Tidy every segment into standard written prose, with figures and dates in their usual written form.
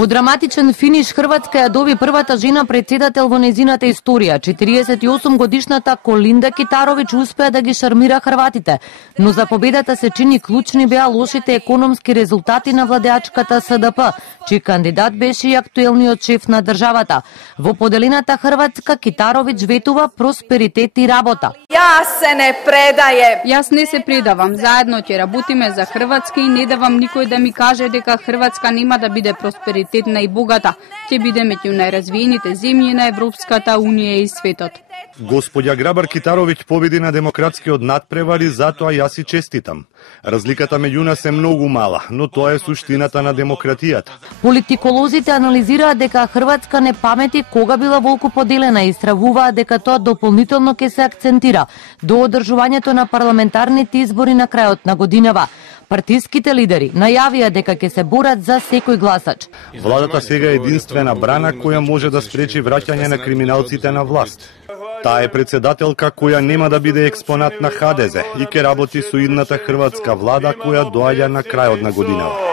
Во драматичен финиш Хрватска ја доби првата жена председател во нејзината историја. 48 годишната Колинда Китаровиќ успеа да ги шармира хрватите, но за победата се чини клучни беа лошите економски резултати на владеачката СДП, чиј кандидат беше и актуелниот шеф на државата. Во поделената Хрватска Китаровиќ ветува просперитет и работа. Јас не се предавам, заедно ќе работиме за Хрватска и не давам никој да ми каже дека Хрватска нема да биде просперитетна и богата. Ќе биде меѓу најразвиените земји на Европската унија и светот. Господја Грабар Китаровиќ победи на демократскиот надпревар и затоа јас и честитам. Разликата меѓу нас е многу мала, но тоа е суштината на демократијата. Политиколозите анализираат дека Хрватска не памети кога била волку поделена и стравуваат дека тоа дополнително ќе се акцентира до одржувањето на парламентарните избори на крајот на годинава. Партиските лидери најавија дека ќе се борат за секој гласач. Владата сега е единствена брана која може да спречи враќање на криминалците на власт. Таа е председателка која нема да биде експонат на ХДЗ и ќе работи со идната хрватска влада која доаѓа на крајот на годината.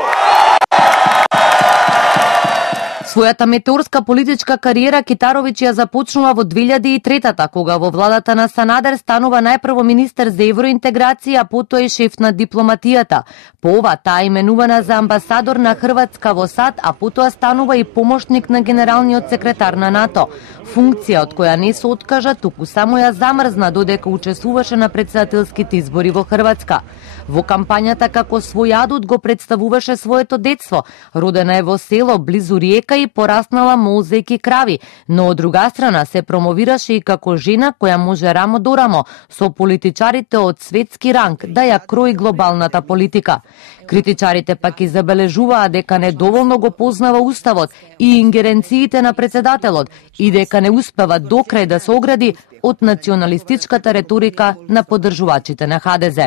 Својата метеорска политичка кариера Китаровиќ ја започнува во 2003-та, кога во владата на Санадер станува најпрво министер за евроинтеграција, а потоа и шеф на дипломатијата. По ова таа именувана за амбасадор на Хрватска во САД, а потоа станува и помошник на генералниот секретар на НАТО. Функција од која не се откажа, туку само ја замрзна додека учествуваше на председателските избори во Хрватска. Во кампањата како свој адут го представуваше своето детство. Родена е во село близу риека и пораснала молзејки крави, но од друга страна се промовираше и како жена која може рамо до рамо со политичарите од светски ранг да ја крои глобалната политика. Критичарите пак и забележуваа дека недоволно го познава уставот и ингеренциите на председателот и дека не успева докрај да се огради од националистичката реторика на поддржувачите на ХДЗ.